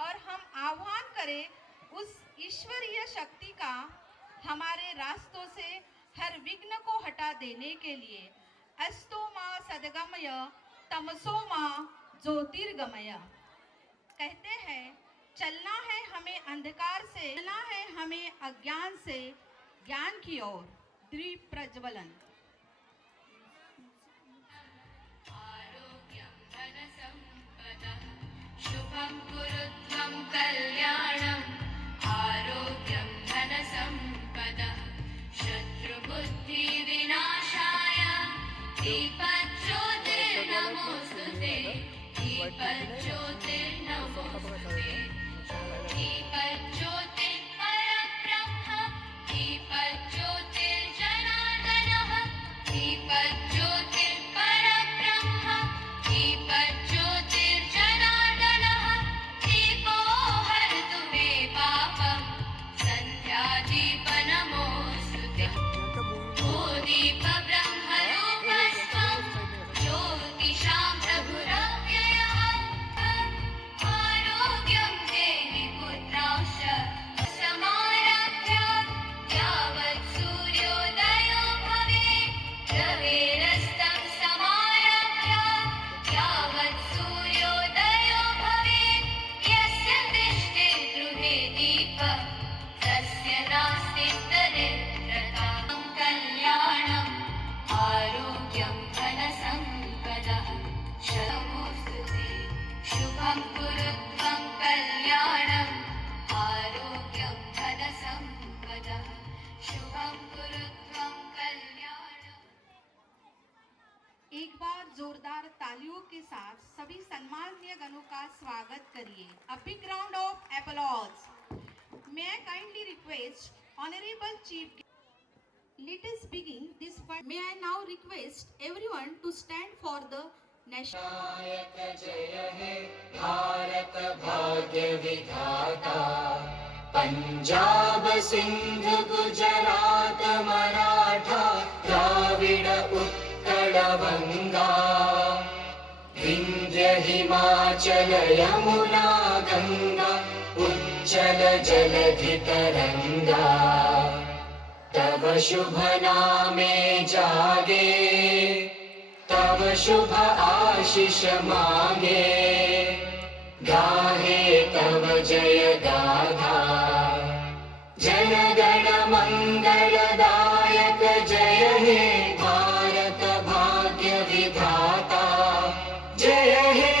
और हम आह्वान करें उस ईश्वरीय शक्ति का हमारे रास्तों से हर विघ्न को हटा देने के लिए। अस्तो मां सद्गमय तमसो मां ज्योतिर्गमय। कहते हैं चलना है हमें अंधकार से, चलना है हमें अज्ञान से ज्ञान की ओर, दीप प्रज्वलन। आरोग्यं धनसम्पदः शुभं कुरुत्वं कल्याणम्। आरोग्यं धनसम्पदः शत्रुबुद्धिविनाशाय। दीपज्योतिर्नमोऽस्तुते, दीपज्योतिर्नमोऽस्तुते। दीपज्योतिर्परब्रह्म, दीपज्योतिर्जनार्दनः। दीपज्योतिर्परब्रह्म, दीपज्योतिर्जनार्दनः। दीपो हरतु मे पापं, सन्ध्यादीपनमोऽस्तुते। ओ दीप ब्रह्मरूपस्त्वं, ज्योतिषां प्रभुरव्ययः। आरोग्यं देहि पुत्रांश्च समारभ्य यावत् सूर्योदयो भवेत्। रवेरस्तं समारभ्य यावत् सूर्योदयो भवेत्। यस्य तिष्ठेत् गृहे दीपः तस्य नास्ति दरिद्रता। कल्याणम् आरोग्यं धनसम्पदः शतमोऽस्तुते। शुभं कुरुत्वं कल्याणम्। आरोग्यं धनसम्पदः शुभं कुरुत्वं कल्याणम्। एक बार जोरदार तालियों के साथ सभी सम्माननीय गणों का स्वागत करिए। A big round of applause. May I kindly request Honorable Chief Guest. Let us begin this part. May I now request everyone to stand for the national. नायक जय हे भारत भाग्य विधाता। पंजाब सिंध गुजरात मराठा द्राविड उत्कल बंगा। विंध्य हिमाचल यमुना गंगा उच्चल जलधि तरंगा। तब शुभ नामे जागे, तब शुभ आशीष मांगे। गाहे तब जय गाथा, जन गण मंगलदायक जय हे भारत भाग्य विधाता। जय हे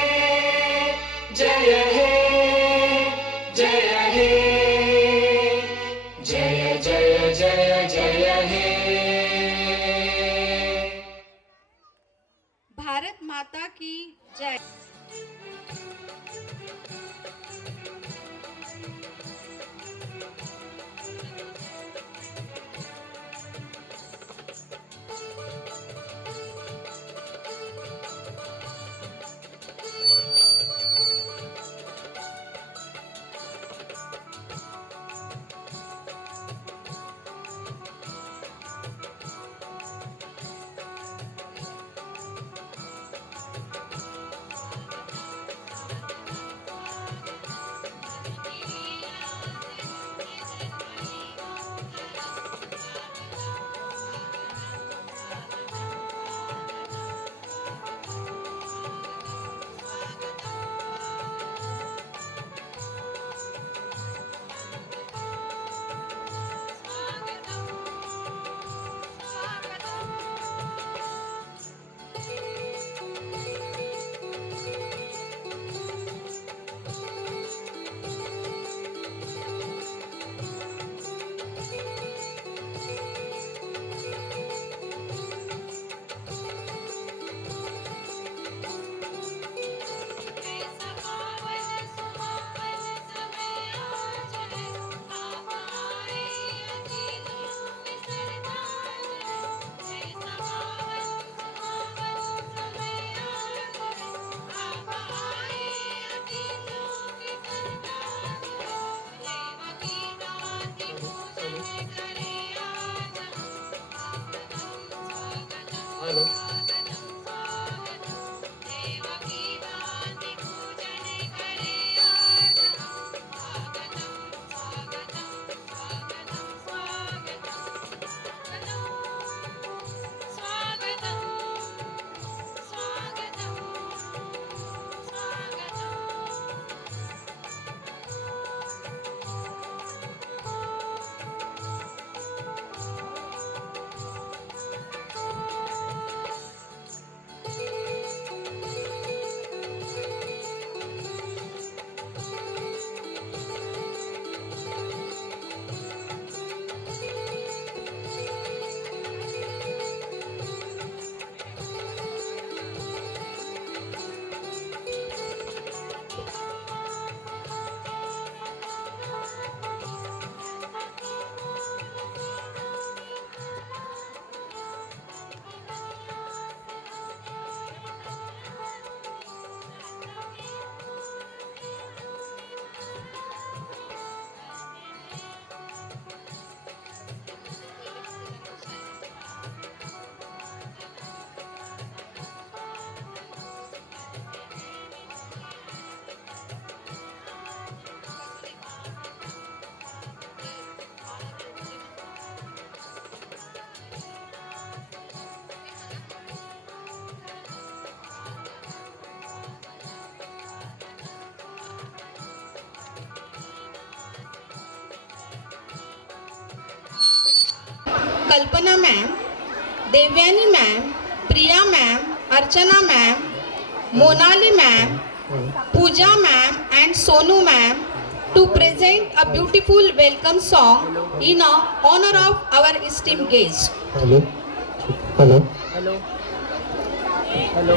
जय हे जय हे जय जय जय जय हे। भारत माता की जय। Kalpana ma'am, Devyani ma'am, Priya ma'am, Archana ma'am, Monali ma'am, Pooja ma'am and Sonu ma'am to present a beautiful welcome song in honor of our esteemed guest. Hello hello hello hello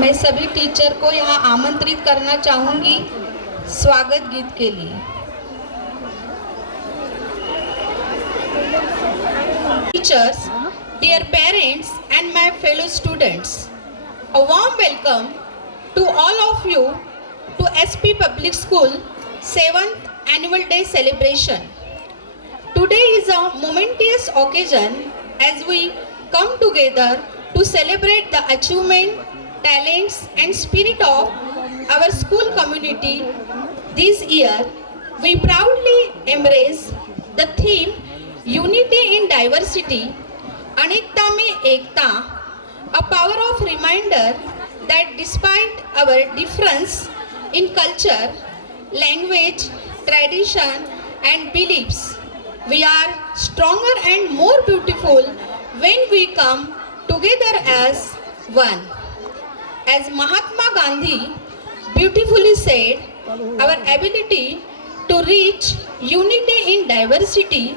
मैं सभी टीचर को यहाँ आमंत्रित करना चाहूँगी स्वागत गीत के लिए। Teachers, dear parents and my fellow students, a warm welcome to all of you to SP Public School 7th Annual Day celebration. Today is a momentous occasion as we come together to celebrate the achievement, talents and spirit of our school community. This year, we proudly embrace the theme Unity in Diversity, Anekta Mein Ekta, a power of reminder that despite our difference in culture, language, tradition and beliefs, we are stronger and more beautiful when we come together as one. As Mahatma Gandhi beautifully said, our ability to reach unity in diversity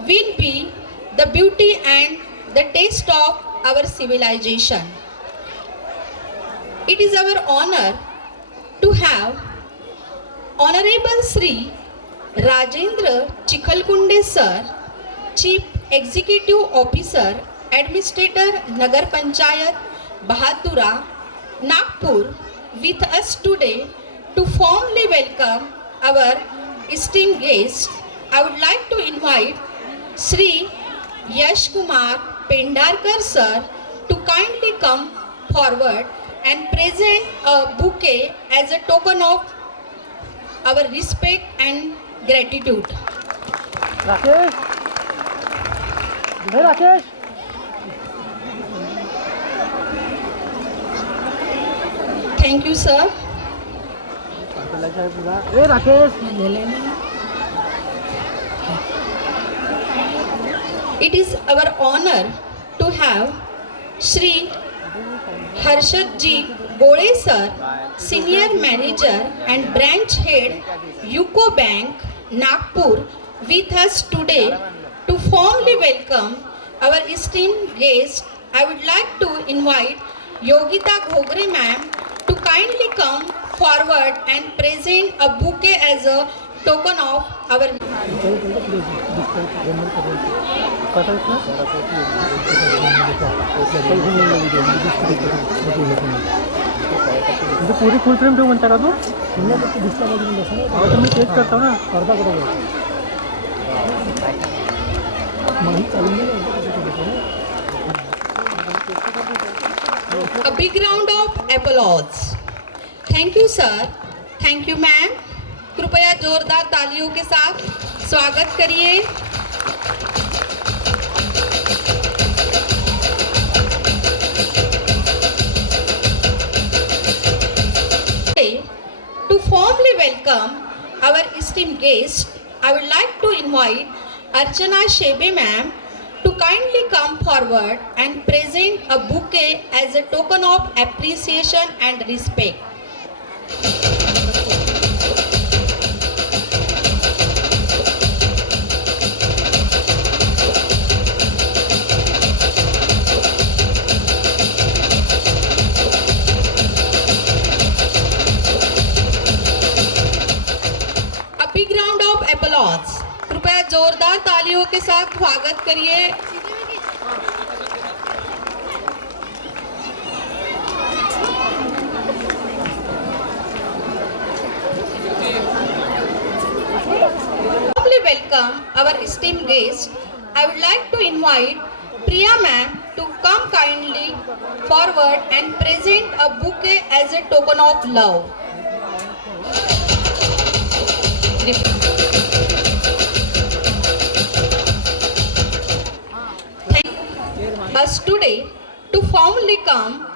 will be the beauty and the taste of our civilization. It is our honor to have Honorable Sri Rajendra Chikhalkunde Sir, Chief Executive Officer, Administrator Nagar Panchayat, Bahadura, Nagpur, with us today to formally welcome our esteemed guest. I would like to invite Sri Yash Kumar Pendarkar Sir to kindly come forward and present a bouquet as a token of our respect and gratitude. Rakesh हे Rakesh Thank you, sir. हे Rakesh It is our honor to have Sri Harshad Ji Gode Sir, Senior Manager and Branch Head, UCO Bank, Nagpur, with us today to formally welcome our esteemed guest. I would like to invite Yogita Ghogre ma'am to kindly come forward and present a bouquet as a token of our Puri full frame ठेवू म्हणता का तू मी तेच करतो ना अर्धा crore A big round of applause. Thank you sir. Thank you ma'am. कृपया जोरदार तालियों के साथ स्वागत करिए. To formally welcome our esteemed guest, I would like to invite Archana Shebe ma'am to kindly come forward and present a bouquet as a token of appreciation and respect. A big round of applause. कृपया जोरदार तालियों के साथ स्वागत करिए. our esteemed guest, I would like to invite Priya ma'am to come kindly forward and present a bouquet as a token of love. Thank us today to formally come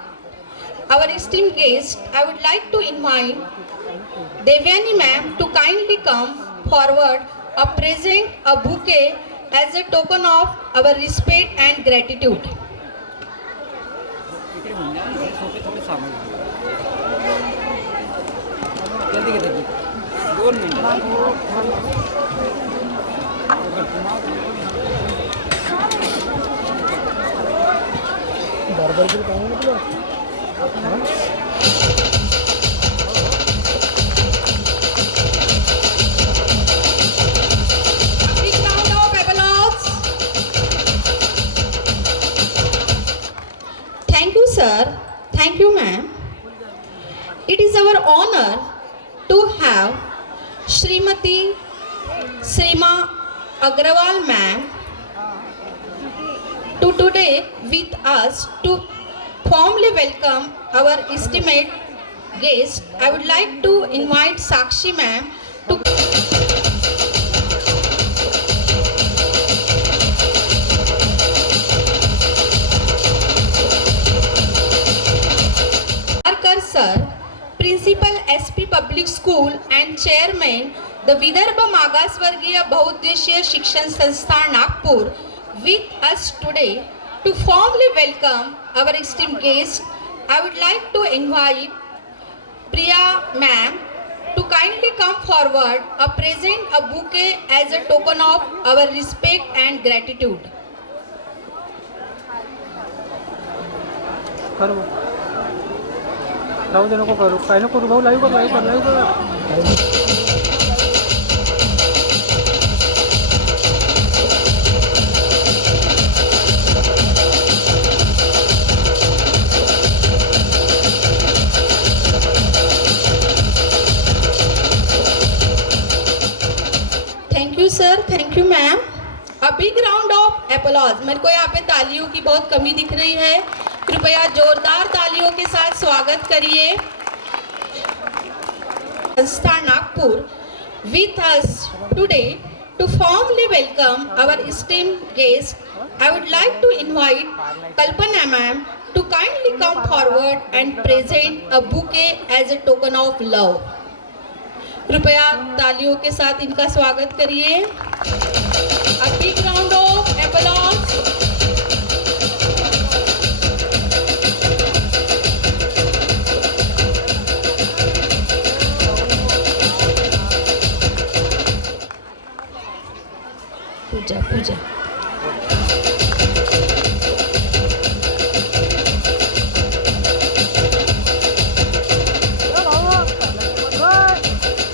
our esteemed guest. I would like to invite Devyani ma'am to kindly come forward and present a bouquet as a token of our respect and gratitude. Big round of applause. Thank you, sir. Thank you, ma'am. It is our honor to have Srimati Seema Agrawal ma'am to today with us to formally welcome our esteemed guest. I would like to invite Sakshi ma'am to Parkar sir, Principal SP Public School and Chairman the Vidarbha Magasvargiya Bahudeshiya Shikshan Sansthan Nagpur with us today to formally welcome our esteemed guest. I would like to invite Priya ma'am to kindly come forward and present a bouquet as a token of our respect and gratitude. करो राहू दे नको करू काय नको करू भाऊ live कर live कर thank you sir, thank you ma'am. A big round of applause. मेरे को यहाँ पे तालियों की बहुत कमी दिख रही है. कृपया जोरदार तालियों के साथ स्वागत करिए. संस्थान Nagpur with us today to formally welcome our esteemed guest. I would like to invite Kalpana ma'am to kindly come forward and present a bouquet as a token of love. कृपया तालियों के साथ इनका स्वागत करिए. A big round of applause. Pooja Pooja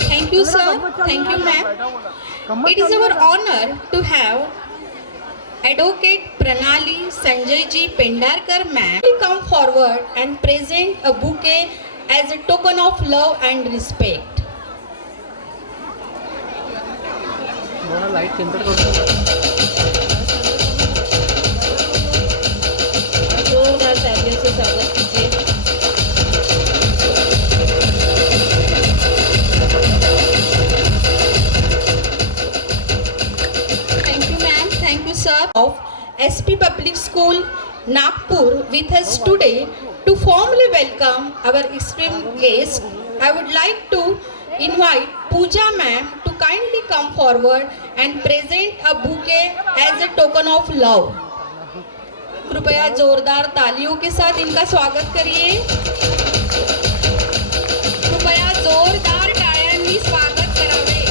Thank you, sir. Thank you, ma'am. It is our honor to have Advocate Pranali Sanjay Ji Pendarkar ma'am come forward and present a bouquet as a token of love and respect. Light centre करतो जोरदार तालियों से स्वागत कीजिए. Thank you, ma'am. Thank you, sir. Of SP Public School, Nagpur, with us today to formally welcome our esteemed guest. I would like to invite Pooja ma'am to kindly come forward and present a bouquet as a token of love. कृपया जोरदार तालियों के साथ इनका स्वागत करिए. कृपया जोरदार टाळ्यांनी स्वागत करावे.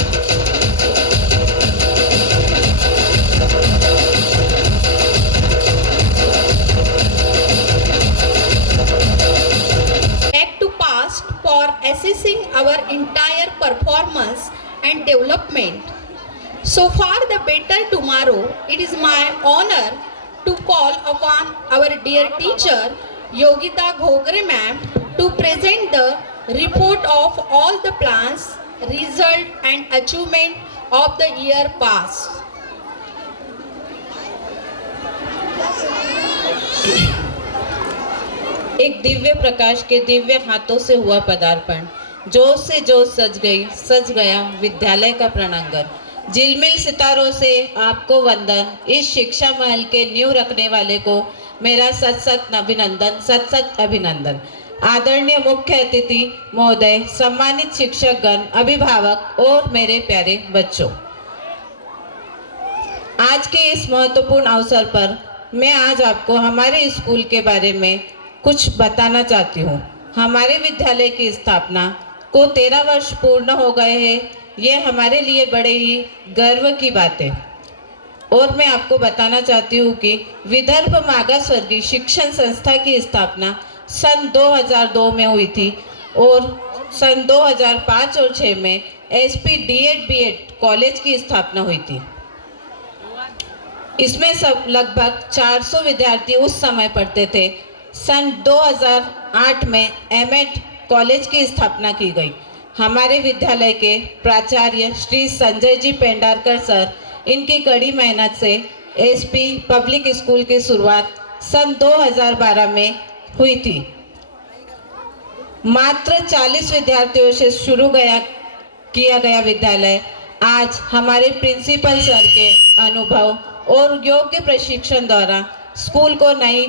Back to past for assessing our entire performance and development. So far the better tomorrow, it is my honor to call upon our dear teacher Yogita Ghogre ma'am to present the report of all the plans, result and achievement of the year past. एक दिव्य प्रकाश के दिव्य हाथों से हुआ पदार्पण, जोश से जोश सज गया विद्यालय का प्रांगण। झिलमिल सितारों से आपको वंदन। इस शिक्षा महल के नींव रखने वाले को मेरा सत अभिनंदन। आदरणीय मुख्य अतिथि महोदय, सम्मानित शिक्षकगण, अभिभावक और मेरे प्यारे बच्चों, आज के इस महत्वपूर्ण अवसर पर मैं आज आपको हमारे स्कूल के बारे में कुछ बताना चाहती हूँ। हमारे विद्यालय की स्थापना को 13 वर्ष पूर्ण हो गए हैं। ये हमारे लिए बड़े ही गर्व की बात है। और मैं आपको बताना चाहती हूँ कि विदर्भ मागास वर्गीय शिक्षण संस्था की स्थापना सन 2002 में हुई थी और सन 2005 और 6 में SP D.Ed B.Ed कॉलेज की स्थापना हुई थी। इसमें सब लगभग 400 विद्यार्थी उस समय पढ़ते थे। सन 2008 में M.Ed कॉलेज की स्थापना की गई। हमारे विद्यालय के प्राचार्य श्री संजय जी पेंडारकर सर, इनकी कड़ी मेहनत से SP पब्लिक स्कूल की शुरुआत सन 2012 में हुई थी। मात्र 40 विद्यार्थियों से शुरू किया गया विद्यालय आज हमारे प्रिंसिपल सर के अनुभव और योग्य प्रशिक्षण द्वारा स्कूल को नई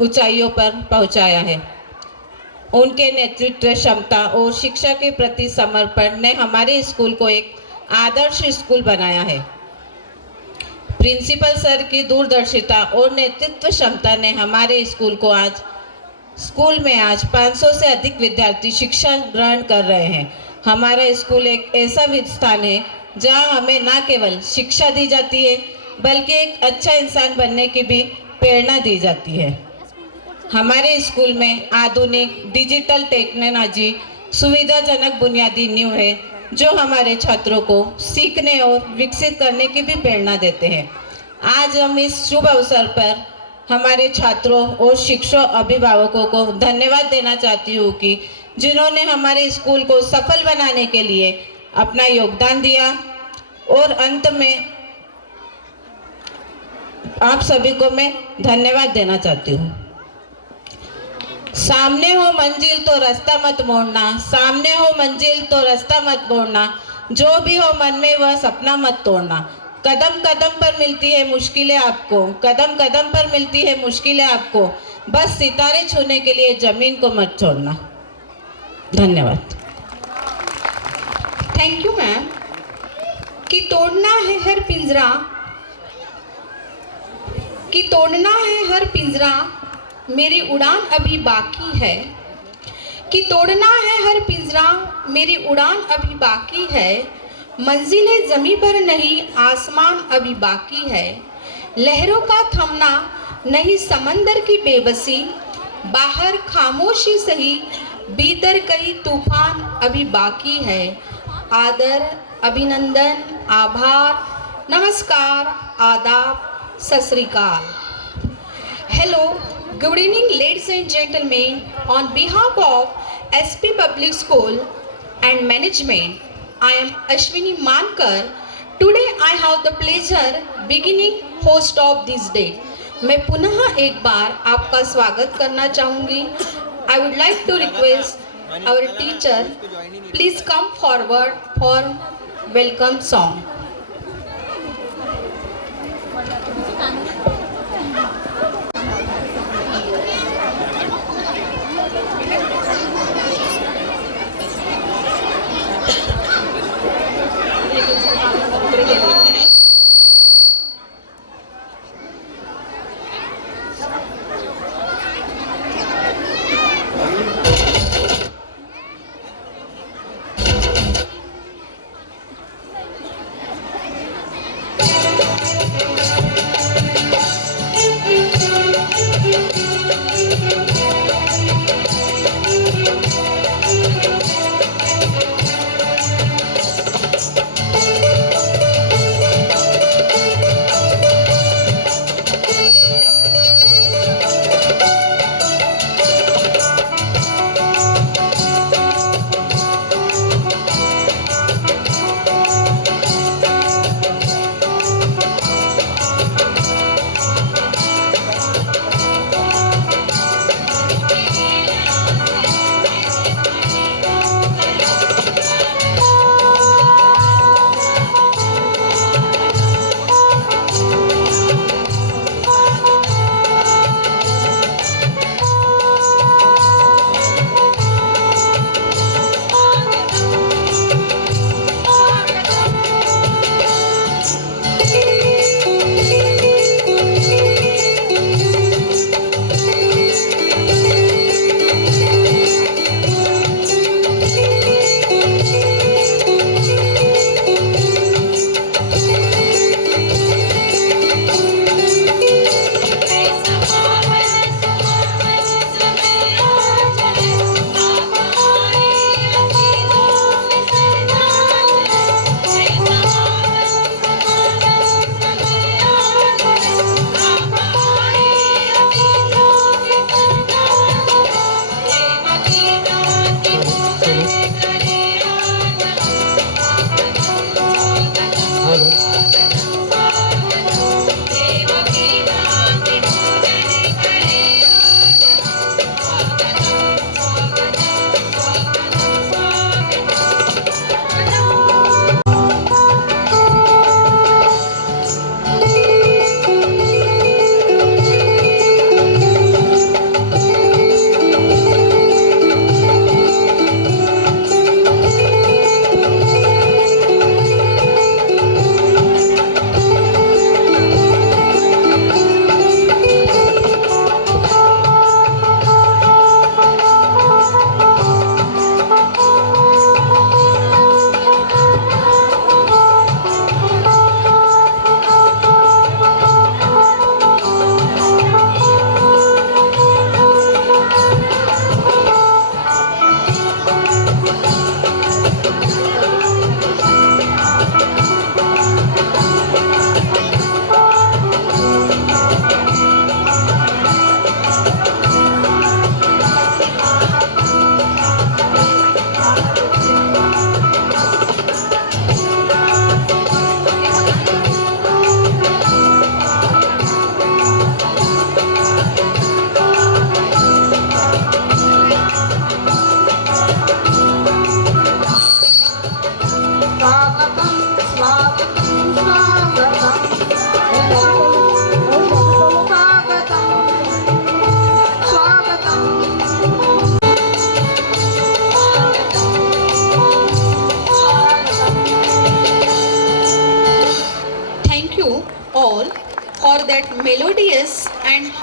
ऊंचाइयों पर पहुंचाया है। उनके नेतृत्व क्षमता और शिक्षा के प्रति समर्पण ने हमारे स्कूल को एक आदर्श स्कूल बनाया है। प्रिंसिपल सर की दूरदर्शिता और नेतृत्व क्षमता ने हमारे स्कूल में आज 500 से अधिक विद्यार्थी शिक्षा ग्रहण कर रहे हैं। हमारा स्कूल एक ऐसा स्थान है जहां हमें न केवल शिक्षा दी जाती है बल्कि एक अच्छा इंसान बनने की भी प्रेरणा दी जाती है। हमारे स्कूल में आधुनिक डिजिटल टेक्नोलॉजी सुविधाजनक बुनियादी नींव है जो हमारे छात्रों को सीखने और विकसित करने की भी प्रेरणा देते हैं। आज हम इस शुभ अवसर पर हमारे छात्रों और शिक्षक अभिभावकों को धन्यवाद देना चाहती हूँ कि जिन्होंने हमारे स्कूल को सफल बनाने के लिए अपना योगदान दिया। और अंत में आप सभी को मैं धन्यवाद देना चाहती हूँ। सामने हो मंजिल तो रास्ता मत मोड़ना, सामने हो मंजिल तो रास्ता मत मोड़ना, जो भी हो मन में वह सपना मत तोड़ना। कदम कदम पर मिलती है मुश्किलें आपको, कदम कदम पर मिलती है मुश्किलें आपको, बस सितारे छूने के लिए जमीन को मत छोड़ना। धन्यवाद। Thank you ma'am. कि तोड़ना है हर पिंजरा, कि तोड़ना है हर पिंजरा, मेरी उड़ान अभी बाकी है। कि तोड़ना है हर पिंजरा, मेरी उड़ान अभी बाकी है। मंजिलें ज़मीं पर नहीं, आसमान अभी बाकी है। लहरों का थमना नहीं, समंदर की बेबसी, बाहर खामोशी सही, भीतर कई तूफान अभी बाकी है। आदर, अभिनंदन, आभार, नमस्कार, आदाब, सत श्री अकाल। Hello, good evening ladies and gentlemen. On behalf of SP Public School and Management, I am Ashwini Mankar. Today I have the pleasure beginning host of this day. मैं पुनः एक बार आपका स्वागत करना चाहूँगी। I would like to request our teacher, please come forward for welcome song.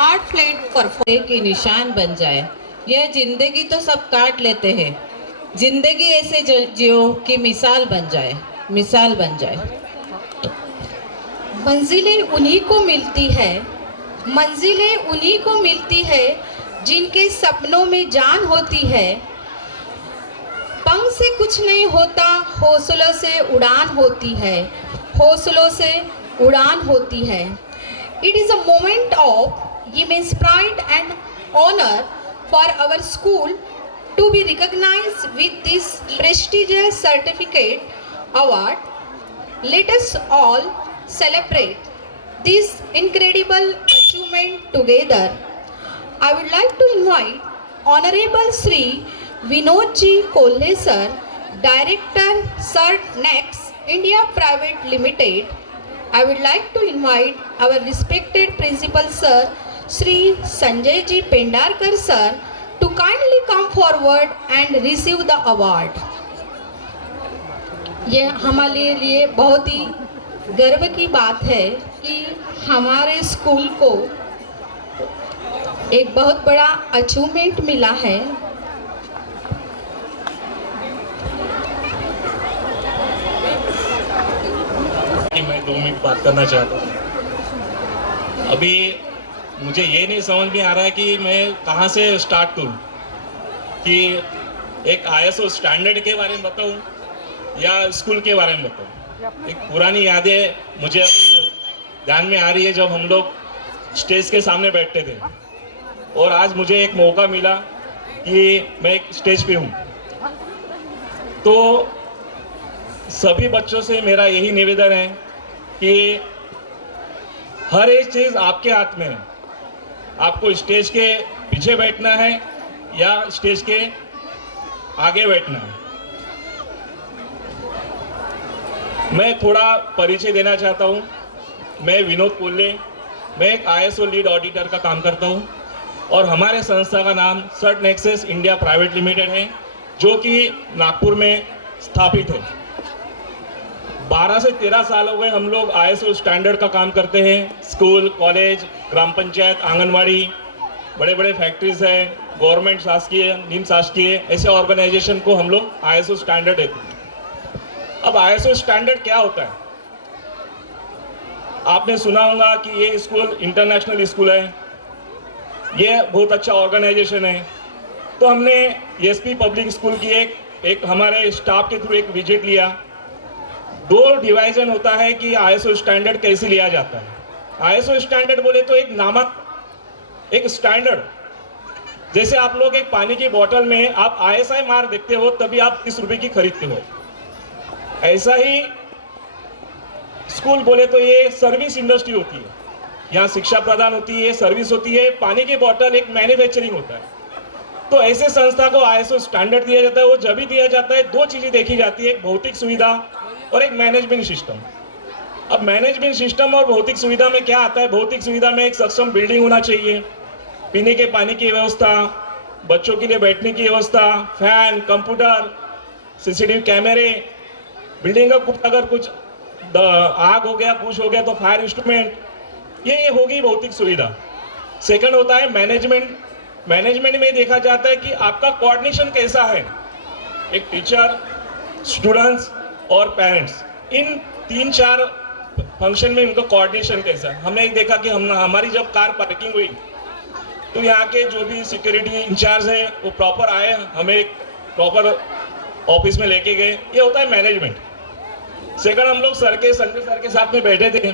heart flat performance की निशान बन जाए। यह जिंदगी तो सब काट लेते हैं, जिंदगी ऐसे जियो कि मिसाल बन जाए, मिसाल बन जाए। मंजिलें उन्हीं को मिलती है, मंजिलें उन्हीं को मिलती है जिनके सपनों में जान होती है। पंख से कुछ नहीं होता, हौसलों से उड़ान होती है, हौसलों से उड़ान होती है। It is a moment of immense pride and honor for our school to be recognized with this prestigious certificate award. Let us all celebrate this incredible achievement together. I would like to invite Honorable Sri Vinod Ji Kolhe Sir, Director CERT-NEX India Private Limited. I would like to invite our respected Principal Sir Sri Sanjay Ji Pendarkar Sir to kindly come forward and receive the award. ये हमारे लिए बहुत ही गर्व की बात है कि हमारे स्कूल को एक बहुत बड़ा अचीवमेंट मिला है। कि मैं 2 मिनट बात करना चाहता हूँ। अभी मुझे ये नहीं समझ में आ रहा है कि मैं कहाँ से स्टार्ट करूँ, कि एक ISO स्टैंडर्ड के बारे में बताऊँ या स्कूल के बारे में बताऊँ। एक पुरानी यादें मुझे अभी ध्यान में आ रही है, जब हम लोग स्टेज के सामने बैठते थे और आज मुझे एक मौका मिला कि मैं एक स्टेज पे हूँ। तो सभी बच्चों से मेरा यही निवेदन है कि हर एक चीज़ आपके हाथ में है। आपको स्टेज के पीछे बैठना है या स्टेज के आगे बैठना है। मैं थोड़ा परिचय देना चाहता हूँ। मैं विनोद कोल्हे, मैं एक ISO लीड ऑडिटर का काम करता हूँ और हमारे संस्था का नाम CERT-NEX इंडिया प्राइवेट लिमिटेड है, जो कि नागपुर में स्थापित है। 12 से 13 साल हो गए हम लोग ISO स्टैंडर्ड का काम करते हैं। स्कूल, कॉलेज, ग्राम पंचायत, आंगनवाड़ी, बड़े बड़े फैक्ट्रीज हैं, गवर्नमेंट शासकीय, निम शासकीय, ऐसे ऑर्गेनाइजेशन को हम लोग ISO स्टैंडर्ड देते हैं। अब ISO स्टैंडर्ड क्या होता है? आपने सुना होगा कि ये स्कूल इंटरनेशनल स्कूल है, ये बहुत अच्छा ऑर्गेनाइजेशन है। तो हमने ESP पब्लिक स्कूल की एक हमारे स्टाफ के थ्रू एक विजिट लिया। 2 डिवीजन होता है कि ISO स्टैंडर्ड कैसे लिया जाता है। ISO स्टैंडर्ड बोले तो एक नामक, एक स्टैंडर्ड, जैसे आप लोग एक पानी की बोतल में आप ISI मार्क देखते हो तभी आप 30 रुपए की खरीदते हो। ऐसा ही स्कूल बोले तो ये सर्विस इंडस्ट्री होती है, यहाँ शिक्षा प्रदान होती है, सर्विस होती है। पानी की बोतल एक मैन्युफैक्चरिंग होता है। तो ऐसे संस्था को ISO स्टैंडर्ड दिया जाता है। वो जब भी दिया जाता है 2 चीज़ें देखी जाती है, एक भौतिक सुविधा और एक मैनेजमेंट सिस्टम। अब मैनेजमेंट सिस्टम और भौतिक सुविधा में क्या आता है? भौतिक सुविधा में एक सक्षम बिल्डिंग होना चाहिए, पीने के पानी की व्यवस्था, बच्चों के लिए बैठने की व्यवस्था, फैन, कंप्यूटर, CCTV कैमरे, बिल्डिंग का अगर कुछ आग हो गया, कुछ हो गया तो फायर इंस्ट्रूमेंट, ये होगी भौतिक सुविधा। सेकंड होता है मैनेजमेंट। मैनेजमेंट में देखा जाता है कि आपका कोऑर्डिनेशन कैसा है, एक टीचर, स्टूडेंट्स और पेरेंट्स, इन 3-4 फंक्शन में इनका कोऑर्डिनेशन कैसा है। हमने देखा कि हमारी जब कार पार्किंग हुई तो यहाँ के जो भी सिक्योरिटी इंचार्ज है वो प्रॉपर आए, हमें एक प्रॉपर ऑफिस में लेके गए। ये होता है मैनेजमेंट। सेकंड, हम लोग संजय सर के साथ में बैठे थे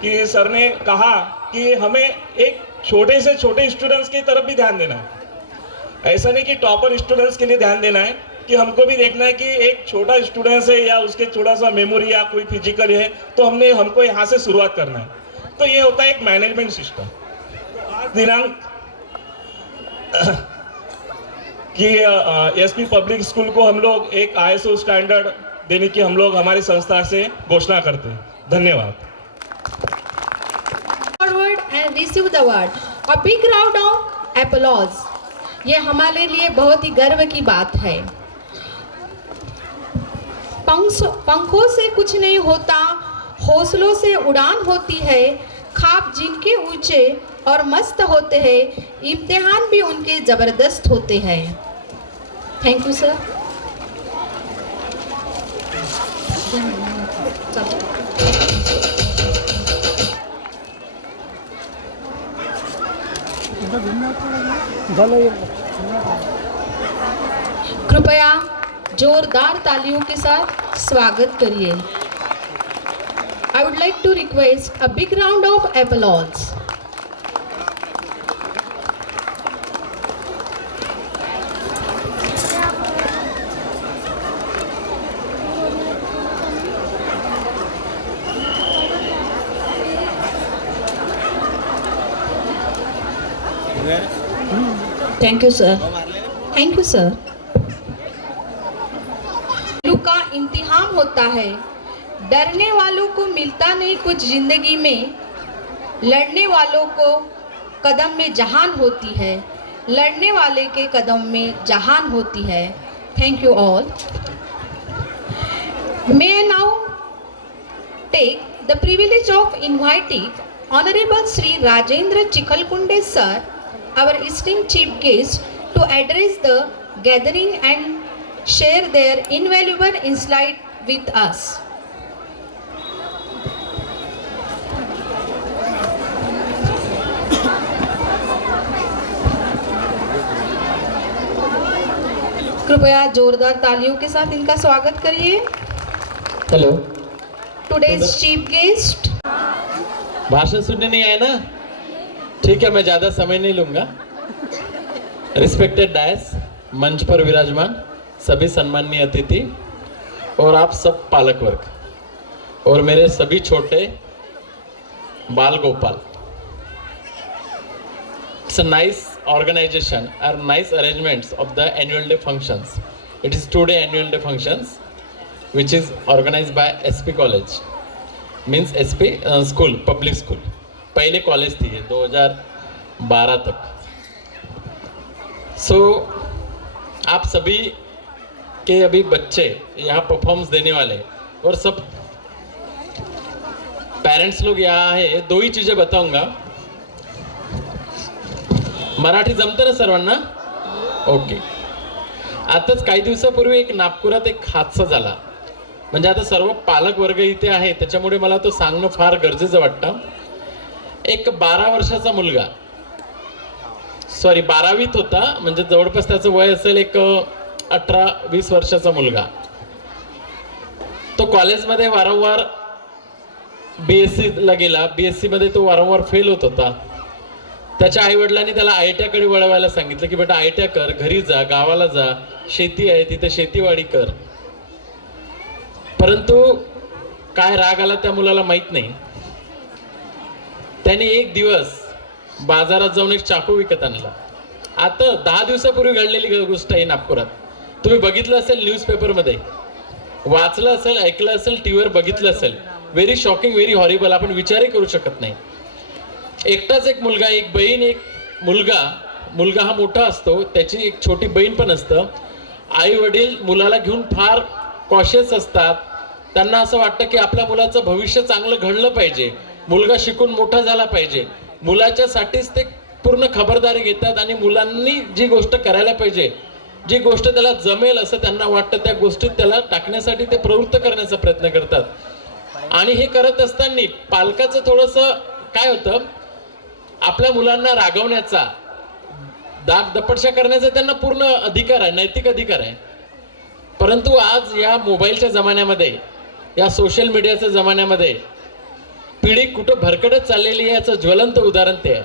कि सर ने कहा कि हमें एक छोटे से छोटे स्टूडेंट्स की तरफ भी ध्यान देना है। ऐसा नहीं कि टॉपर स्टूडेंट्स के लिए ध्यान देना है, कि हमको भी देखना है कि एक छोटा स्टूडेंट्स है या उसके थोड़ा सा मेमोरी या कोई फिजिकल है, तो हमको यहाँ से शुरुआत करना है। तो ये होता है एक मैनेजमेंट सिस्टम। आज दिनांक कि ESP पब्लिक स्कूल को हम लोग एक ISO स्टैंडर्ड देने की हम लोग हमारी संस्था से घोषणा करते हैं। धन्यवाद। Forward and receive the award. A big round of applause. ये हमारे लिए बहुत ही गर्व की बात है। पंखों से कुछ नहीं होता, हौसलों से उड़ान होती है। ख्वाब जिनके ऊंचे और मस्त होते हैं। इम्तिहान भी उनके ज़बरदस्त होते हैं। Thank you sir. कृपया जोरदार तालियों के साथ स्वागत करिए। I would like to request a big round of applause. Thank you sir. Thank you sir. का इम्तिहान होता है। डरने वालों को मिलता नहीं कुछ जिंदगी में, लड़ने वालों को कदम में जहान होती है, लड़ने वाले के कदम में जहान होती है। Thank you all. May I now take the privilege of inviting Honorable Sri Rajendra Chikhalkunde sir, our esteemed chief guest, to address the gathering and share their invaluable insight with us. कृपया जोरदार तालियों के साथ इनका स्वागत करिए। Hello. Today's chief guest. भाषण सुनने नहीं आए ना? ठीक है, मैं ज़्यादा समय नहीं लूँगा। रिस्पेक्टेड डायस, मंच पर विराजमान सभी सम्माननीय अतिथि और आप सब पालक वर्ग और मेरे सभी छोटे बाल Gopal. It's a nice organization or nice arrangements of the annual day functions. It is today annual day functions which is organized by SP College, means SP school, public school. पहले कॉलेज थी ये 2012 तक। So आप सभी के अभी बच्चे यहाँ performance देने वाले और सब पेरेंट्स लोग यहाँ है। दो ही चीजें बताऊंगा। मराठी जमतं ना सर्वांना? ओके। आताच काही दिवसापूर्वी एक नागपुरात एक हादसा झाला, म्हणजे आता सर्व पालक वर्ग इथे आहे त्याच्यामुळे मला तो सांगणं फार गरजेचं वाटतं। एक 12 वर्षाचा मुलगा, सॉरी 12वीत होता, म्हणजे जवळपास त्याचं वय असेल एक 18-20 वर्षाचा मुलगा। तो कॉलेजमध्ये वारंवार BSc ला गेला, BSc मध्ये तो वारंवार फेल होत होता। त्याच्या आईवडिलांनी त्याला IIT कडे वळवायला सांगितलं की बेटा IIT कर, घरी जा, गावाला जा, शेती आहे तिथे शेतीवाडी कर। परंतु काय राग आला त्या मुलाला माहित नाही। त्याने एक दिवस बाजारात जाऊन एक चाकू विकत आणला। आता 10 दिवसापूर्वी घडलेली गोष्ट आहे नागपुरात। तुम्ही बघितलं असेल न्यूजपेपरमध्ये, वाचलं असेल, ऐकलं असेल, टीव्हीवर बघितलं असेल। व्हेरी शॉकिंग, व्हेरी हॉरिबल, आपण विचारही करू शकत नाही। एकटाच एक मुलगा, एक बहीण, एक मुलगा हा मोठा असतो, त्याची एक छोटी बहीण पण असतं। आई वडील मुलाला घेऊन फार कॉशियस असतात। त्यांना असं वाटतं की आपल्या मुलाचं भविष्य चांगलं घडलं पाहिजे, मुलगा शिकून मोठा झाला पाहिजे। मुलाच्यासाठीच ते पूर्ण खबरदारी घेतात आणि मुलांनी जी गोष्ट करायला पाहिजे, जी गोष्ट त्याला जमेल असं त्यांना वाटतं, त्या गोष्टीत त्याला टाकण्यासाठी ते प्रवृत्त करण्याचा प्रयत्न करतात। आणि हे करत असताना पालकाचं थोडंसं काय होतं, आपल्या मुलांना रागवण्याचा, दाग दपटशा करण्याचा त्यांना पूर्ण अधिकार आहे, नैतिक अधिकार आहे। परंतु आज या मोबाईलच्या जमान्यामध्ये, या सोशल मीडियाच्या जमान्यामध्ये पिढी कुठं भरकटत चाललेली आहे याचं ज्वलंत उदाहरण ते आहे।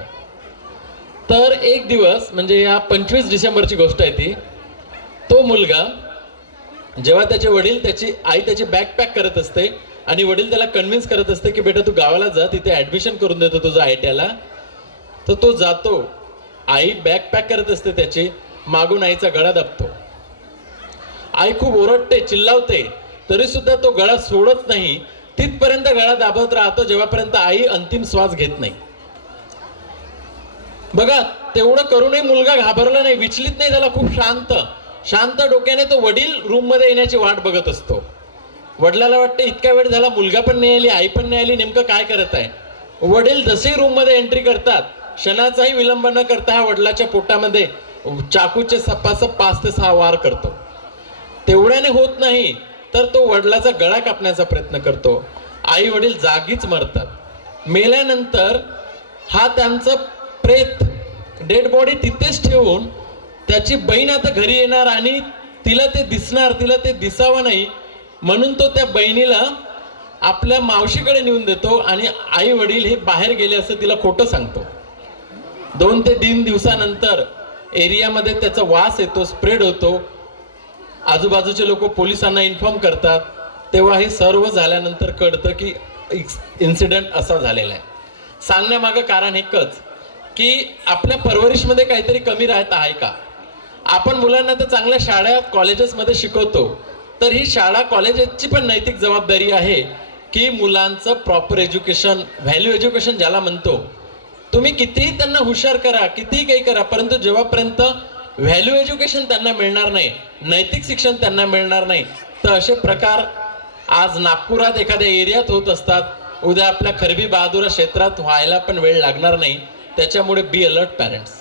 तर एक दिवस, म्हणजे या 25 डिसेंबरची गोष्ट आहे ती, तो मुलगा जेव्हा त्याचे वडील, त्याची आई त्याची बॅग पॅक करत असते आणि वडील त्याला कन्व्हिन्स करत असते की बेटा तू गावाला जा, तिथे ॲडमिशन करून देतो तुझं IITला, तर तो जातो। आई बॅग पॅक करत असते त्याची, मागून आईचा गळा दाबतो। आई खूप ओरडते, चिल्लावते, तरी सुद्धा तो गळा सोडत नाही। तिथपर्यंत गळा दाबत राहतो जेव्हापर्यंत आई अंतिम श्वास घेत नाही। बघा, तेवढं करूनही मुलगा घाबरला नाही, विचलित नाही झाला, खूप शांत डोक्याने तो वडील रूम मध्ये येण्याची वाट बघत असतो। वडिलाला वाटतं इतका वेळ झाला, मुलगा पण नाही आली, आई पण नाही आली, नेमकं काय करत आहे। वडील जसे रूम मध्ये एंट्री करतात क्षणाचाही विलंब न करता ह्या वडिलाच्या पोटामध्ये चाकूचे सपासप 5 ते 6 वार करतो. तेवढ्याने होत नाही तर तो वडिलाचा गळा कापण्याचा प्रयत्न करतो. आई वडील जागीच मरतात. मेल्यानंतर हा त्यांचं प्रेत डेड बॉडी तिथेच ठेवून त्याची बहीण आता घरी येणार आणि तिला ते दिसणार, तिला ते दिसावं नाही म्हणून तो त्या बहिणीला आपल्या मावशीकडे नेऊन देतो आणि आई वडील हे बाहेर गेले असं तिला खोटं सांगतो. 2 ते 3 दिवसानंतर एरियामध्ये त्याचा वास येतो, स्प्रेड होतो. आजूबाजूचे लोक पोलिसांना इन्फॉर्म करतात. तेव्हा हे सर्व झाल्यानंतर कळतं की इन्सिडेंट असा झालेला आहे. सांगण्यामागं कारण एकच की आपल्या परवरिशमध्ये काहीतरी कमी राहत आहे का. आपण मुलांना तर चांगल्या शाळा कॉलेजेसमध्ये शिकवतो, तर ही शाळा कॉलेजेसची पण नैतिक जबाबदारी आहे की मुलांचं प्रॉपर एज्युकेशन, व्हॅल्यू एज्युकेशन ज्याला म्हणतो, तुम्ही कितीही त्यांना हुशार करा, कितीही काही करा, परंतु जेव्हापर्यंत व्हॅल्यू एज्युकेशन त्यांना मिळणार नाही, नैतिक शिक्षण त्यांना मिळणार नाही, तर असे प्रकार आज नागपुरात एखाद्या एरियात होत असतात, उद्या आपल्या खरबी बहादुरा क्षेत्रात व्हायला पण वेळ लागणार नाही. त्याच्यामुळे बी अलर्ट पॅरेंट्स.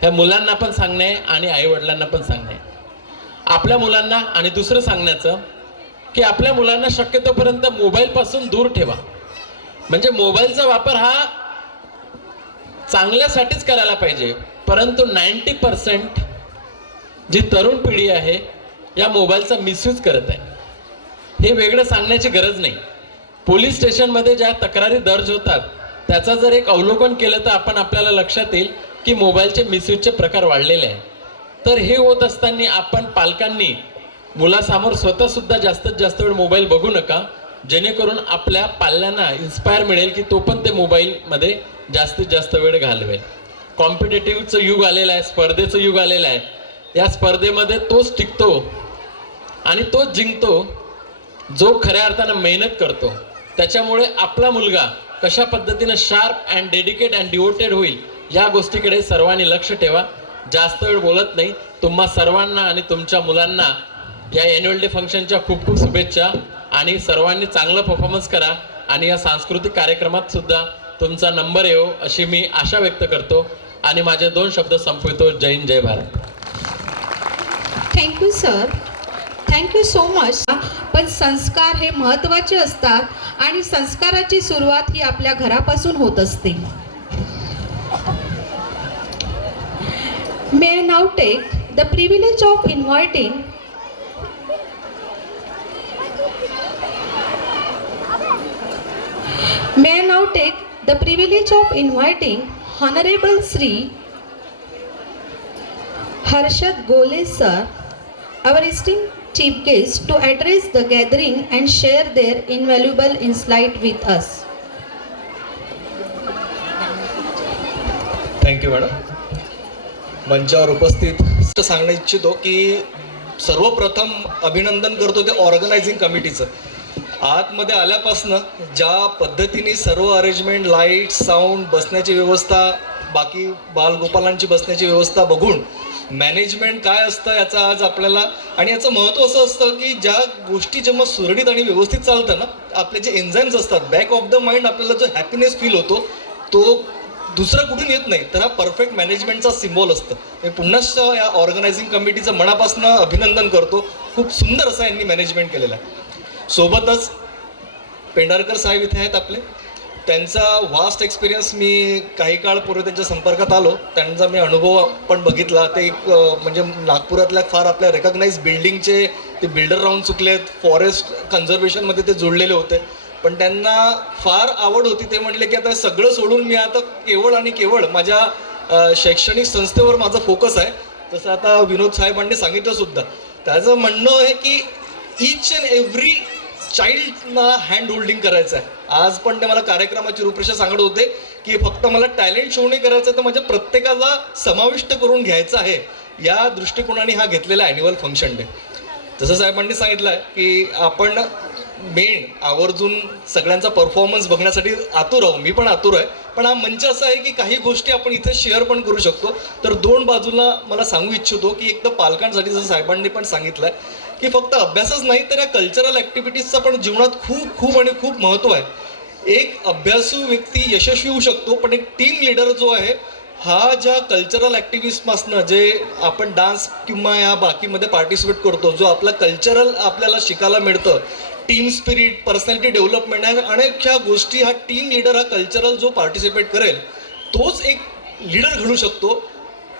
ह्या मुलांना पण सांगणे आणि आईवडिलांना पण सांगणे आपल्या मुलांना. आणि दुसरं सांगण्याचं की आपल्या मुलांना शक्यतोपर्यंत मोबाईलपासून दूर ठेवा. म्हणजे मोबाईलचा वापर हा चांगल्यासाठीच करायला पाहिजे, परंतु 90% जी तरुण पिढी आहे या मोबाईलचा मिसयूज करत आहे. हे वेगळं सांगण्याची गरज नाही. पोलीस स्टेशनमध्ये ज्या तक्रारी दर्ज होतात त्याचा जर एक अवलोकन केलं तर आपल्याला लक्षात येईल की मोबाईलचे मिसयूजचे प्रकार वाढलेले आहे. तर हे होत असताना आपण पालकांनी मुलासमोर स्वतःसुद्धा जास्तीत जास्त वेळ मोबाईल बघू नका, जेणेकरून आपल्या पाल्यांना इन्स्पायर मिळेल की तो पण ते मोबाईलमध्ये जास्तीत जास्त वेळ घालवेल. कॉम्पिटेटिव्हचं युग आलेलं आहे, स्पर्धेचं युग आलेलं आहे. या स्पर्धेमध्ये तोच टिकतो आणि तोच जिंकतो जो खऱ्या अर्थानं मेहनत करतो. त्याच्यामुळे आपला मुलगा कशा पद्धतीनं sharp and dedicate and devoted होईल या गोष्टीकडे सर्वांनी लक्ष ठेवा. जास्त वेळ बोलत नाही. तुम्हा सर्वांना आणि तुमच्या मुलांना या ॲन्युअल डे फंक्शनच्या खूप खूप शुभेच्छा आणि सर्वांनी चांगलं परफॉर्मन्स करा आणि या सांस्कृतिक कार्यक्रमात सुद्धा तुमचा नंबर येवो अशी मी आशा व्यक्त करतो आणि माझे 2 शब्द संपवितो. जय हिंद, जय Bharat. Thank you sir, thank you so much. पण संस्कार हे महत्त्वाचे असतात आणि संस्काराची सुरुवात ही आपल्या घरापासून होत असते. May I now take the privilege of inviting Honorable Sri Harshad Gole sir, our esteemed chief guest, to address the gathering and share their invaluable insight with us. Thank you madam. मंचावर उपस्थित सांगणं इच्छितो की सर्वप्रथम अभिनंदन करतो ते ऑर्गनायझिंग कमिटीचं. आतमध्ये आल्यापासनं ज्या पद्धतीने सर्व अरेंजमेंट, लाईट, साऊंड, बसण्याची व्यवस्था, बाकी बालगोपालांची बसण्याची व्यवस्था बघून मॅनेजमेंट काय असतं याचा आज आपल्याला, आणि याचं महत्त्व असं असतं की ज्या गोष्टी जेव्हा सुरळीत आणि व्यवस्थित चालतं ना, आपले जे एन्झाईम्स असतात, बॅक ऑफ द माइंड आपल्याला जो हॅपीनेस फील होतो तो दुसरा कुठून येत नाही. तर हा परफेक्ट मॅनेजमेंटचा सिम्बॉल असतं. मी पुन्हा या ऑर्गनायझिंग कमिटीचं मनापासून अभिनंदन करतो. खूप सुंदर असं यांनी मॅनेजमेंट केलेलं आहे. सोबतच पेंढारकर साहेब इथे आहेत आपले. त्यांचा व्हास्ट एक्सपिरियन्स, मी काही काळपूर्वी त्यांच्या संपर्कात आलो, त्यांचा मी अनुभव पण बघितला. ते एक म्हणजे नागपुरातल्या फार आपल्या रेकग्नाइज बिल्डिंगचे ते बिल्डर राहून चुकलेत, फॉरेस्ट कन्झर्वेशनमध्ये ते जोडलेले होते, पण त्यांना फार आवड होती. ते म्हटले की आता सगळं सोडून मी आता केवळ आणि केवळ माझ्या शैक्षणिक संस्थेवर माझा फोकस आहे. तसं आता विनोद साहेबांनी सांगितलं सुद्धा. त्याचं म्हणणं आहे की ईच अँड एव्हरी चाइल्डना हँड होल्डिंग करायचं आहे. आज पण ते मला कार्यक्रमाची रूपरेषा सांगत होते की फक्त मला टॅलेंट शो नाही करायचं, तर म्हणजे प्रत्येकाला समाविष्ट करून घ्यायचं आहे. या दृष्टिकोनाने हा घेतलेला ॲन्युअल फंक्शन डे. जसं साहेबांनी सांगितलं आहे की आपण मेन आवर्जून सगळ्यांचा परफॉर्मन्स बघण्यासाठी आतुर आहो. मी पण आतुर आहे. पण हा मंच असा आहे की काही गोष्टी आपण इथे शेअर पण करू शकतो. तर 2 बाजूला मला सांगू इच्छितो की एक तर पालकांसाठी जसं साहेबांनी पण सांगितलं आहे की फक्त अभ्यासच नाही तर या कल्चरल ॲक्टिव्हिटीजचा पण जीवनात खूप खूप आणि खूप महत्त्व आहे. एक अभ्यासू व्यक्ती यशस्वी होऊ शकतो, पण एक टीम लीडर जो आहे हा ज्या कल्चरल ॲक्टिव्हिस्टपासनं जे आपण डान्स किंवा या बाकीमध्ये पार्टिसिपेट करतो, जो आपला कल्चरल आपल्याला शिकायला मिळतं, टीम स्पिरिट, पर्सनॅलिटी डेव्हलपमेंट, ह्या अनेकशा गोष्टी हा टीम लीडर हा कल्चरल जो पार्टिसिपेट करेल तोच एक लीडर घडू शकतो.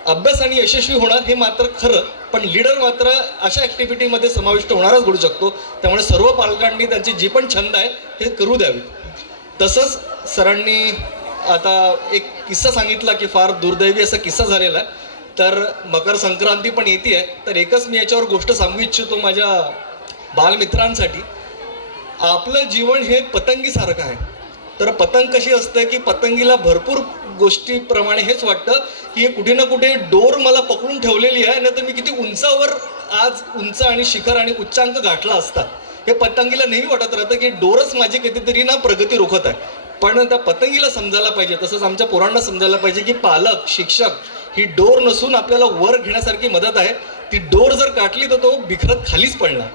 अभ्यासाने यशस्वी होणार हे मात्र खरं, पण लीडर मात्र अशा ॲक्टिव्हिटीमध्ये समाविष्ट होणारच घडू शकतो. त्यामुळे सर्व पालकांनी त्यांचे जे पण छंद आहे हे करू द्यावेत. तसंच सरांनी आता एक किस्सा सांगितला की फार दुर्दैवी असा किस्सा झालेला आहे. तर मकर संक्रांती पण येते आहे, तर एकच मी याच्यावर गोष्ट सांगू इच्छितो माझ्या बालमित्रांसाठी. आपलं जीवन हे पतंगीसारखं आहे. तर पतंग कशी असते की पतंगीला भरपूर गोष्टीप्रमाणे हेच वाटतं की हे कुठे ना कुठे डोर मला पकडून ठेवलेली आहे, नाही तर मी किती उंचावर आज उंच आणि शिखर आणि उच्चांक गाठला असता. हे पतंगीला नेहमी वाटत राहतं की डोरच माझी कितीतरी ना प्रगती रोखत आहे. पण त्या पतंगीला समजायला पाहिजे, तसंच आमच्या पोरांना समजायला पाहिजे की पालक शिक्षक ही डोर नसून आपल्याला वर घेण्यासारखी मदत आहे. ती डोर जर काटली तर तो बिखरत खालीच पडणार.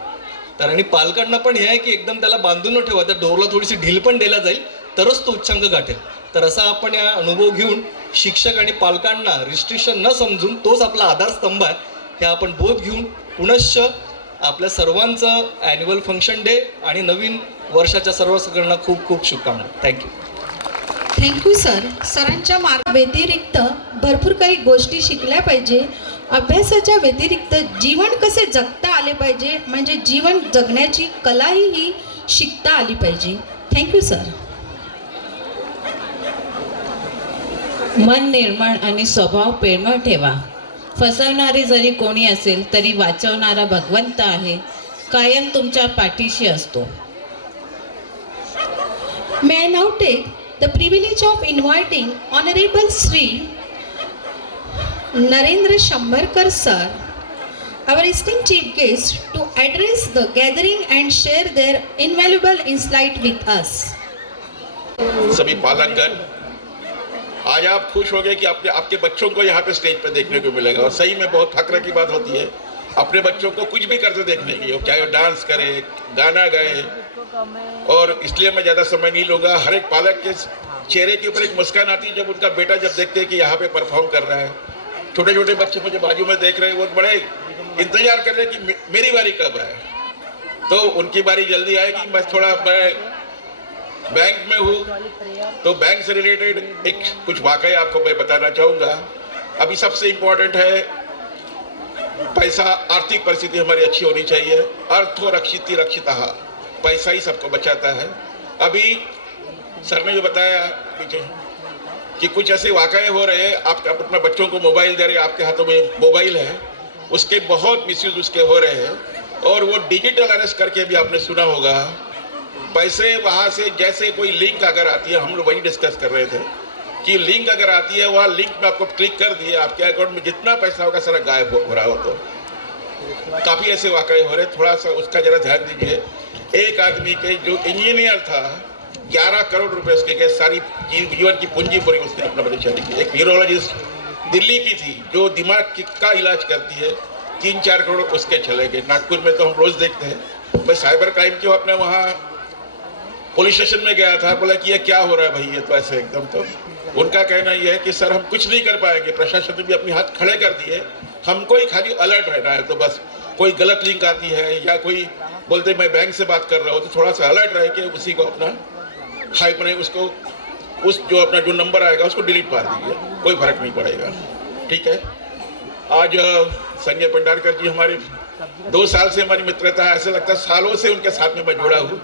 तर आणि पालकांना पण हे आहे की एकदम त्याला बांधून न ठेवा, त्या डोरला थोडीशी ढील पण दिला जाईल तरच तो उच्चांक गाठेल. तर असा आपण या अनुभव घेऊन शिक्षक आणि पालकांना रिस्ट्रिक्शन न समजून तोच आपला आधारस्तंभ आहे हे आपण बोध घेऊन पुनश्च आपल्या सर्वांचं ॲन्युअल फंक्शन डे आणि नवीन वर्षाच्या सर्व सगळ्यांना खूप खूप शुभकामना. थँक्यू. Thank you sir. सरांच्या मार्ग व्यतिरिक्त भरपूर काही गोष्टी शिकल्या पाहिजे. अभ्यासाच्या व्यतिरिक्त जीवन कसे जगता आले पाहिजे, म्हणजे जीवन जगण्याची कलाही ही शिकता आली पाहिजे. Thank you sir. मन निर्मळ आणि स्वभाव प्रेमळ ठेवा. फसवणारे जरी कोणी असेल तरी वाचवणारा भगवंत आहे, कायम तुमच्या पाठीशी असतो. May I now take the privilege of inviting Honorable Sri Narendra Shambarkar sir, our esteemed chief guest, to address the gathering and share their invaluable insight with us. सभी पालकगण, आज आप खुश हो गए कि आपके बच्चों को यहाँ पे स्टेज पे देखने को मिलेगा, और सही में बहुत फक्र की बात होती है अपने बच्चों को कुछ भी करते देखने की, चाहे वो डांस करे, गाना गाए. और इसलिए मैं ज़्यादा समय नहीं लूँगा. हर एक पालक के चेहरे के ऊपर एक मुस्कान आती है जब उनका बेटा जब देखते हैं कि यहाँ पे परफॉर्म कर रहा है. छोटे छोटे बच्चे मुझे बाजू में देख रहे हैं, वो बड़े इंतजार कर रहे हैं कि मेरी बारी कब आए. तो उनकी बारी जल्दी आएगी. मैं बैंक में हूँ, तो बैंक से रिलेटेड एक कुछ वाकया आपको मैं बताना चाहूँगा. अभी सबसे इम्पोर्टेंट है पैसा. आर्थिक परिस्थिति हमारी अच्छी होनी चाहिए. अर्थो रक्षिति रक्षितः, पैसा ही सबको बचाता है. अभी सर ने जो बताया पीछे कि कुछ ऐसे वाकये हो रहे हैं, आप अपने बच्चों को मोबाइल दे रहे हैं, आपके हाथों में मोबाइल है, उसके बहुत मिसयूज उसके हो रहे हैं. और वो डिजिटल अरेस्ट करके भी आपने सुना होगा. पैसे वहाँ से जैसे कोई लिंक अगर आती है, हम लोग वही डिस्कस कर रहे थे कि लिंक अगर आती है, वहाँ लिंक में आपको क्लिक कर दिए, आपके अकाउंट में जितना पैसा होगा सारा गायब हो रहा हो. तो काफ़ी ऐसे वाकये हो रहे, थोड़ा सा उसका जरा ध्यान दीजिए. एक आदमी के जो इंजीनियर था, 11 करोड़ रुपए उसके गए, सारी जीवन की पूंजी पूरी उसने अपना बड़ी चली की. एक न्यूरोलॉजिस्ट दिल्ली की थी जो दिमाग का इलाज करती है, 3-4 करोड़ उसके चले गए. नागपुर में तो हम रोज देखते हैं. मैं साइबर क्राइम के अपने वहाँ पुलिस स्टेशन में गया था, बोला कि ये क्या हो रहा है भाई, ये तो ऐसे एकदम. तो उनका कहना यह है कि सर हम कुछ नहीं कर पाएंगे, प्रशासन ने भी अपने हाथ खड़े कर दिए, हमको ही खाली अलर्ट रहना है. तो बस कोई गलत लिंक आती है या कोई बोलते मैं बैंक से बात कर रहा हूँ, तो थोड़ा सा अलर्ट रह के उसी को अपना हाइप नहीं, उसको उस जो अपना जो नंबर आएगा उसको डिलीट मार दीजिए, कोई फर्क नहीं पड़ेगा. ठीक है. आज संजय भंडारकर जी हमारे 2 साल से हमारी मित्रता है, ऐसे लगता है सालों से उनके साथ में मैं जुड़ा हूँ.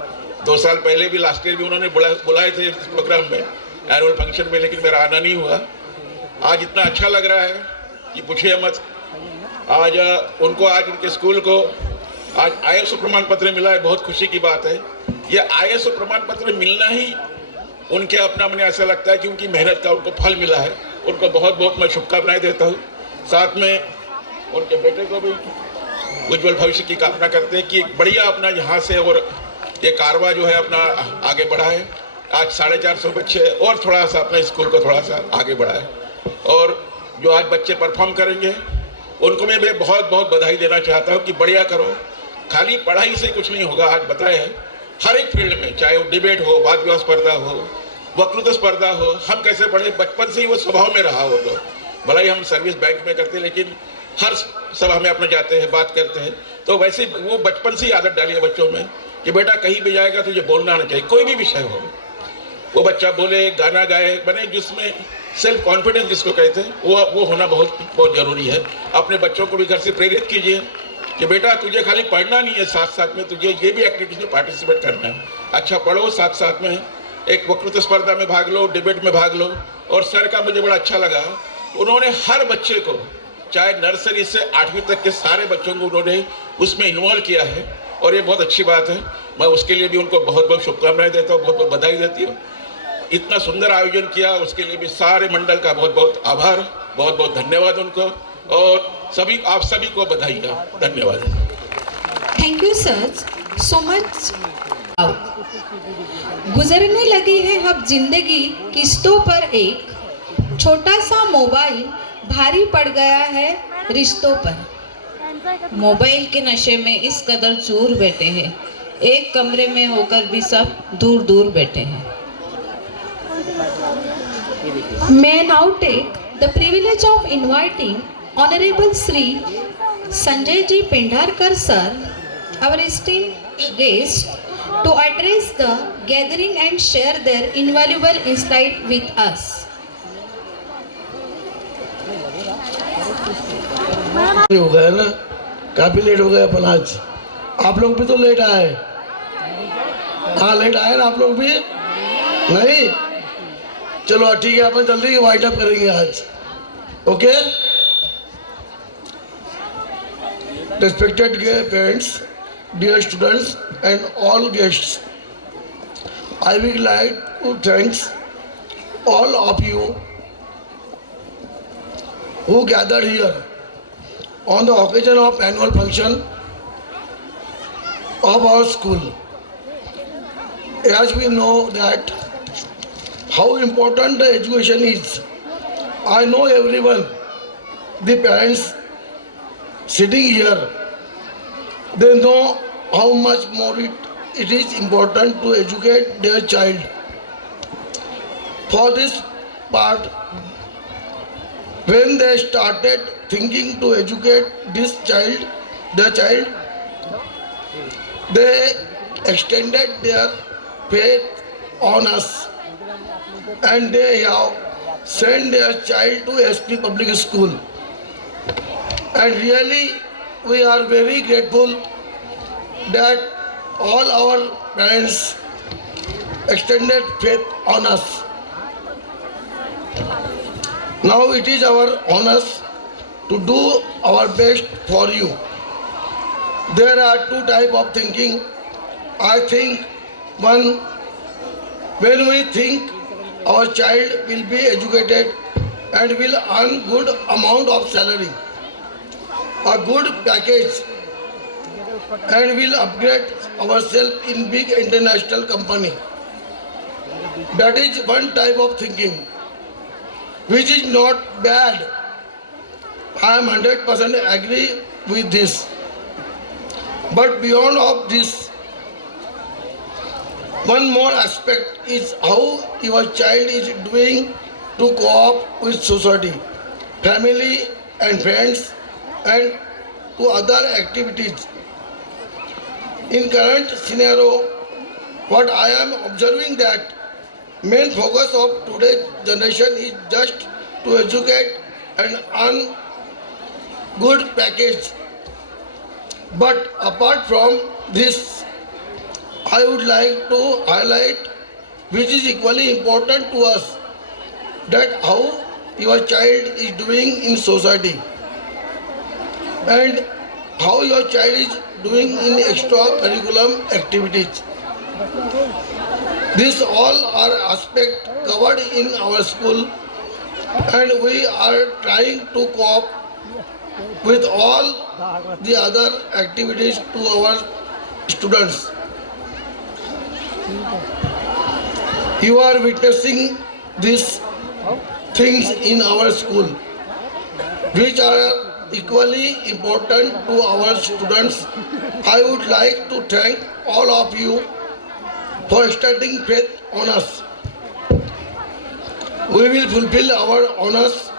2 साल पहले भी लास्ट ईयर भी उन्होंने बुलाए थे इस प्रोग्राम में, एनुअल फंक्शन में, लेकिन मेरा आना नहीं हुआ. आज इतना अच्छा लग रहा है कि पूछिए मत. आज उनको आज उनके स्कूल को आज ISO प्रमाण पत्र मिला है, बहुत खुशी की बात है. ये ISO प्रमाण पत्र मिलना ही उनके अपना मुझे ऐसा लगता है कि उनकी मेहनत का उनको फल मिला है. उनको बहुत बहुत मैं शुभकामनाएं देता हूँ. साथ में उनके बेटे को भी उज्जवल भविष्य की कामना करते हैं कि एक बढ़िया अपना यहाँ से और ये कारवा जो है अपना आगे बढ़ा है. आज 450 बच्चे और थोड़ा सा अपने स्कूल को थोड़ा सा आगे बढ़ाए. और जो आज बच्चे परफॉर्म करेंगे उनको मैं बहुत बहुत बधाई देना चाहता हूँ कि बढ़िया करो. खाली पढ़ाई से कुछ नहीं होगा. आज बताए हैं हर एक फील्ड में, चाहे वो डिबेट हो, वाद विवाद स्पर्धा हो, वक्तृत्व स्पर्धा हो, हम कैसे पढ़े, बचपन से ही वो स्वभाव में रहा हो। तो भला ही हम सर्विस बैंक में करते हैं, लेकिन हर सभा में अपने जाते हैं, बात करते हैं, तो वैसे वो बचपन से ही आदत डाली है बच्चों में कि बेटा कहीं भी जाएगा तुझे बोलना आना चाहिए, कोई भी विषय हो। वो बच्चा बोले, गाना गाए, बने, जिसमें सेल्फ कॉन्फिडेंस जिसको कहते हैं वो होना बहुत बहुत ज़रूरी है। अपने बच्चों को भी घर से प्रेरित कीजिए कि बेटा तुझे खाली पढ़ना नहीं है, साथ साथ में तुझे ये भी एक्टिविटीज में पार्टिसिपेट करना है। अच्छा पढ़ो, साथ साथ में एक वक्तृत्व स्पर्धा में भाग लो, डिबेट में भाग लो। और सर का मुझे बड़ा अच्छा लगा, उन्होंने हर बच्चे को, चाहे नर्सरी से 8वीं तक के सारे बच्चों को उन्होंने उसमें इन्वॉल्व किया है, और ये बहुत अच्छी बात है। मैं उसके लिए भी उनको बहुत बहुत शुभकामनाएं देता हूँ, बहुत बहुत बधाई देती हूँ। इतना सुंदर आयोजन किया, उसके लिए भी सारे मंडल का बहुत बहुत आभार, बहुत बहुत धन्यवाद उनको, और सभी आप सभी को बधाई। धन्यवाद। Thank you sir so much. गुजरने लगी है अब जिंदगी किस्तों पर, एक छोटा सा मोबाइल भारी पड़ गया है रिश्तों पर। मोबाइल के नशे में इस कदर चूर बैठे हैं, एक कमरे में होकर भी सब दूर दूर बैठे हैं। May now take the privilege of inviting Honorable Sri Sanjay Ji Pendharkar sir, our esteemed guest, to address the gathering and share their invaluable insight with us. हो गया ना, काफी लेट हो गया अपन आज। आप लोग भी तो लेट आए। हाँ लेट आए ना आप लोग भी? नहीं, चलो ठीक है, अपन जल्दी वाइंड अप करेंगे आज। Okay, respected parents, dear students and all guests, I will like to thanks all of you who gathered here on the occasion of annual function of our school. As we know that how important the education is, I know everyone, the parents sitting here, they know how much more it is important to educate their child. For this part, when they started thinking to educate their child, they extended their faith on us, and they have sent their child to SP Public School. And really, we are very grateful that all our parents extended faith on us. Now it is our honor to do our best for you. There are two types of thinking. I think one, when we think our child will be educated and will earn good amount of salary, a good package, and will upgrade ourselves in big international company. That is one type of thinking, which is not bad. I am 100% agree with this. But beyond of this, one more aspect is how your child is doing to cope with society, family and friends, and to other activities. In current scenario, what I am observing that main focus of today's generation is just to educate and earn good package. But apart from this, I would like to highlight, which is equally important to us, that how your child is doing in society and how your child is doing in extracurricular activities. These all are aspects covered in our school, and we are trying to cope with all the other activities to our students. You are witnessing these things in our school, which are equally important to our students. I would like to thank all of you for extending faith on us. we will fulfill our honors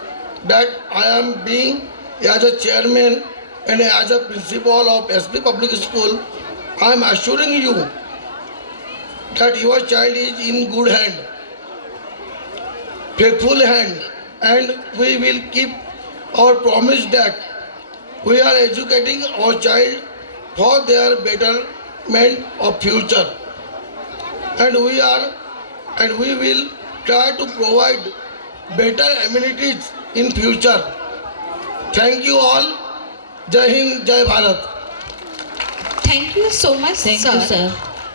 that I am being as a chairman and as a principal of SP Public School. I am assuring you that your child is in good hand, faithful hand, and we will keep our promise that we are educating our child for their betterment of future, and we will try to provide better amenities in future. Thank you all. Jai Hind, Jai Bharat. Thank you so much thank you sir. Sir.